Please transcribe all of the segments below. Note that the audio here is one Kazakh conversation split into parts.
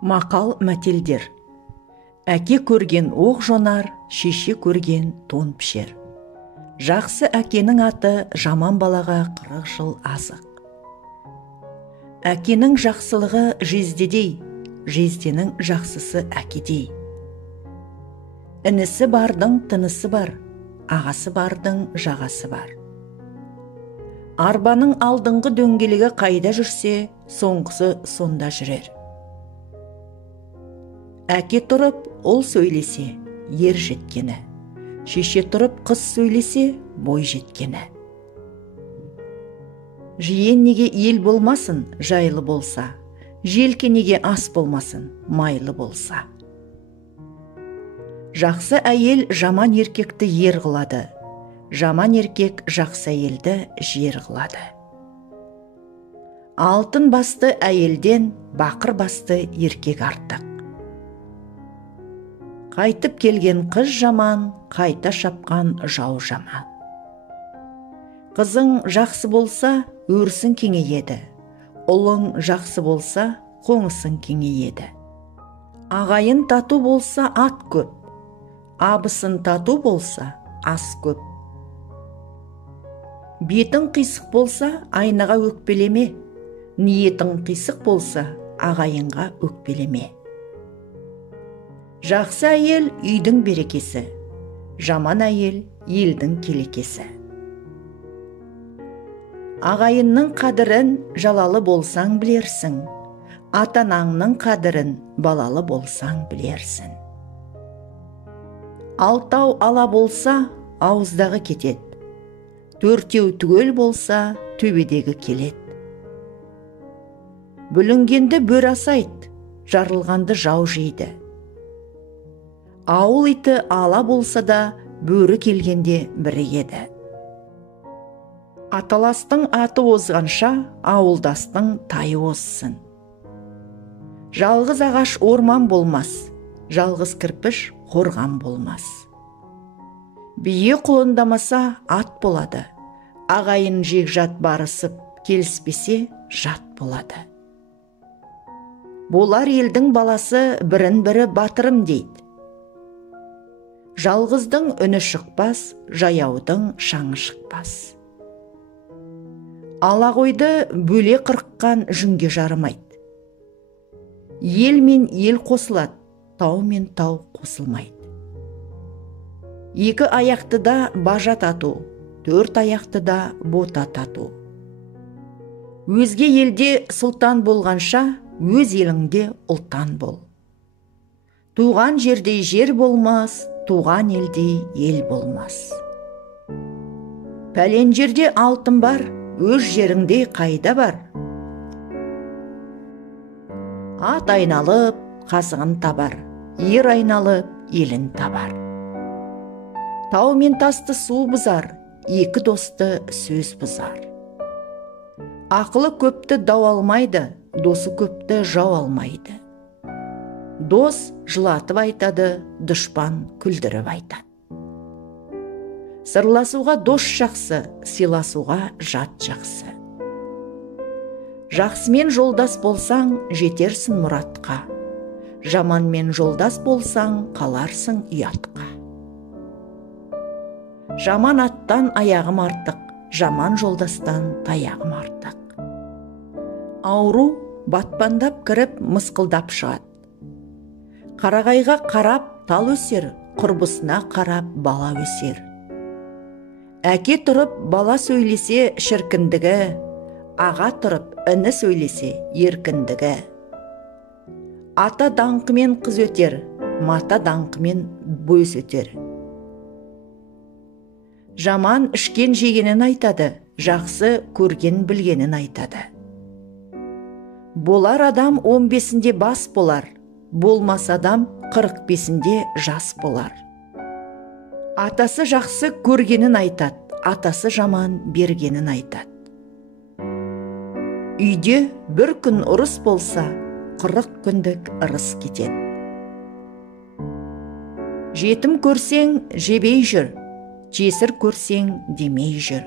Мақал мәтелдер. Әке көрген оқ жонар, шеше көрген тон пішер. Жақсы әкенің аты жаман балаға 40 жыл азық. Әкенің жақсылығы жездедей, жезденің жақсысы әкедей. Інісі бардың тынысы бар, ағасы бардың жағасы бар. Арбаның алдыңғы дөңгелегі қайда жүрсе, соңғысы сонда жүрер. Әке тұрып, ол сөйлесе, ер жеткені. Шеше тұрып, қыз сөйлесе, бой жеткені. Жиен неге ел болмасын, жайлы болса, желке неге ас болмасын, майлы болса. Жақсы әйел жаман еркекті ер қылады, жаман еркек жақсы әйелді жер қылады. Алтын басты әйелден бақыр басты еркек артық. Қайтып келген қыз жаман, қайта шапқан жау жаман. Қызың жақсы болса, өрсің кеңейеді. Ұлың жақсы болса, қоңысың кеңейеді. Ағайын тату болса, ат көп. Абысын тату болса, ас көп. Бетің қисық болса, айнаға өкпелеме. Ниетің қисық болса, ағайынға өкпелеме. Жақсы әйел үйдің берекесі, жаман әйел елдің келекесі. Ағайынның қадірін жалалы болсаң білерсің, атанаңның қадірін балалы болсаң білерсің. Алтау ала болса, ауыздағы кетет. Төртеу түгел болса, төбедегі келет. Бүлінгенді бөр асайт, жарылғанды жау жейді. Ауыл иті ала болса да, бөрі келгенде бірігеді. Аталастың аты озғанша, ауылдастың тайы озсын. Жалғыз ағаш орман болмас, жалғыз кірпіш қорған болмас. Бие құлындамаса ат болады, ағайын жекжат барысып, келіспесе жат болады. Болар елдің баласы бірін-бірі батырым дейді. Жалғыздың үні шықпас, жаяудың шаңы шықпас. Алағойды бөле қырыққан жүнге жарымайды. Ел мен ел қосылады, тау мен тау қосылмайды. Екі аяқты да бажа тату, төрт аяқты да бота тату. Өзге елде сұлтан болғанша, өз еліңде ұлтан бол. Туған жердей жер болмас, туған елдей ел болмас. Пәлен жерде алтын бар, өз жеріңдей қайда бар. Ат айналып, қазығын табар, ер айналып, елін табар. Тау мен тасты су бұзар, екі досты сөз бұзар. Ақылы көпті дау алмайды, досы көпті жау алмайды. Дос жылатып айтады, дұшпан күлдіріп айтады. Сырласуға дос жақсы, сыйласуға жат жақсы. Жақсымен жолдас болсаң, жетерсің мұратқа. Жаманмен жолдас болсаң, қаларсың ұятқа. Жаман аттан аяғым артық, жаман жолдастан таяғым артық. Ауру батпандап кіріп, мысқылдап шығады. Қарағайға қарап тал өсер, құрбысына қарап бала өсер. Әке тұрып бала сөйлесе шіркіндігі, аға тұрып іні сөйлесе еркіндігі. Ата даңқымен қыз өтер, мата даңқымен бөз өтер. Жаман ішкен жегенін айтады, жақсы көрген білгенін айтады. Болар адам 15-інде бас болар, болмас адам 45-інде жас болар. Атасы жақсы көргенін айтады, атасы жаман бергенін айтады. Үйде бір күн ұрыс болса, 40 күндік ырыс кетеді. Жетім көрсең жебей жүр, жесір көрсең демей жүр.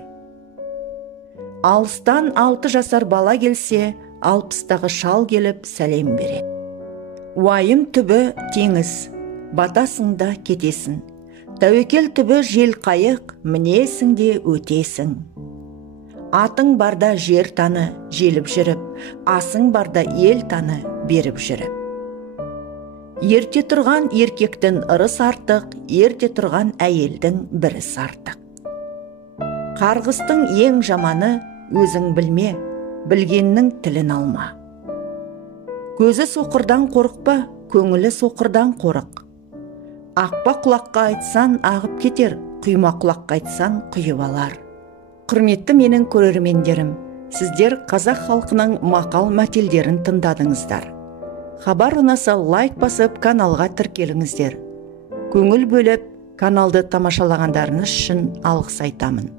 Алыстан 6 жасар бала келсе, 60-тағы шал келіп сәлем береді. Уайым түбі теңіз, батасың да кетесің. Тәуекел түбі жел қайық, мінесің де өтесің. Атың барда жер таны, желіп жүріп, асың барда ел таны, беріп жүріп. Ерте тұрған еркектің ырыс артық, ерте тұрған әйелдің біріс артық. Қарғыстың ең жаманы өзің білме, білгеннің тілін алма. Көзі соқырдан қорықпа, көңілі соқырдан қорық. Ақпа құлаққа айтсан ағып кетер, құйма құлаққа айтсан құйып алар. Құрметті менің көрермендерім, сіздер қазақ халқының мақал мәтелдерін тыңдадыңыздар. Хабар ұнаса лайк басып каналға тіркеліңіздер. Көңіл бөліп каналды тамашалағандарыңыз үшін алғыс айтамын.